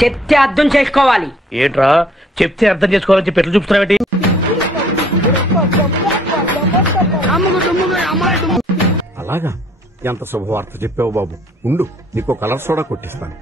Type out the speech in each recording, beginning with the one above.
చెప్తే అర్థం చేసుకోవాలి. ఏంట్రా చెప్తే అర్థం చేసుకోవాలని చెప్పి ఎట్లా చూపుతున్నావేంటి? అలాగా ఎంత శుభవార్త చెప్పావు బాబు. ఉండు నీకు కలర్ సోడా కొట్టిస్తాను.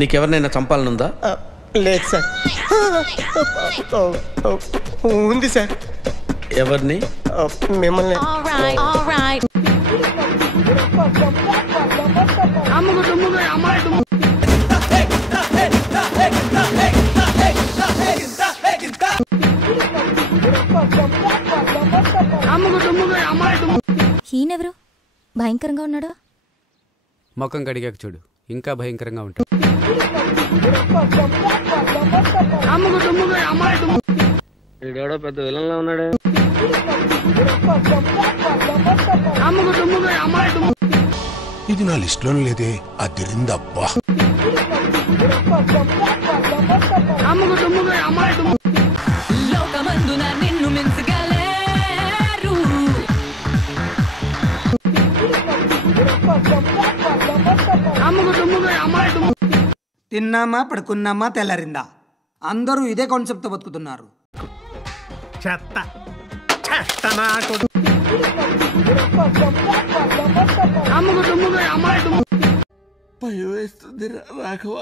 నీకెవరినైనా చంపాలనుందా? లేదు సార్. ఉంది సార్. ఎవరిని? మిమ్మల్ని. ఈయనెవరు భయంకరంగా ఉన్నాడా? ముఖం కడిగాక చూడు ఇంకా భయంకరంగా ఉంటాడు. వీడెవడో పెద్ద విలన్లా ఉన్నాడే. ఇది నా లిస్ట్ లోనే లేదే. అదిరిందబ్బా. తిన్నామా పడుకున్నామా తెల్లారిందా అందరూ ఇదే కాన్సెప్ట్ తో బతుకుతున్నారు. భయం వేస్తుంది రాఘవ.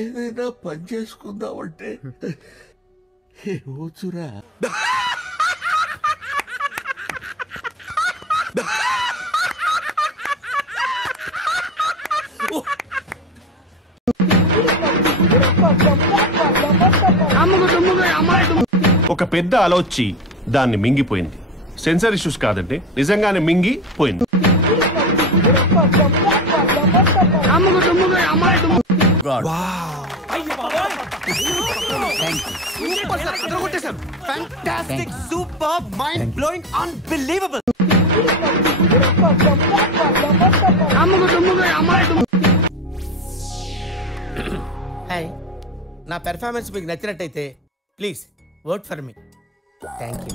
ఏదైనా పని చేసుకుందామంటే ఏమోచురా. ఒక పెద్ద అల వచ్చి దాన్ని మింగిపోయింది. సెన్సర్ ఇష్యూస్ కాదండి, నిజంగానే మింగి పోయింది. నా పెర్ఫార్మెన్స్ మీకు నచ్చినట్టయితే please vote for me. Thank you.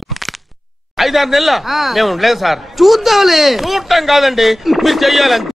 5-6 నెలల మేము ఉండలేదు సార్. చూద్దాంలే. చూడటం కాదండి, మీరు చెయ్యాలంటే.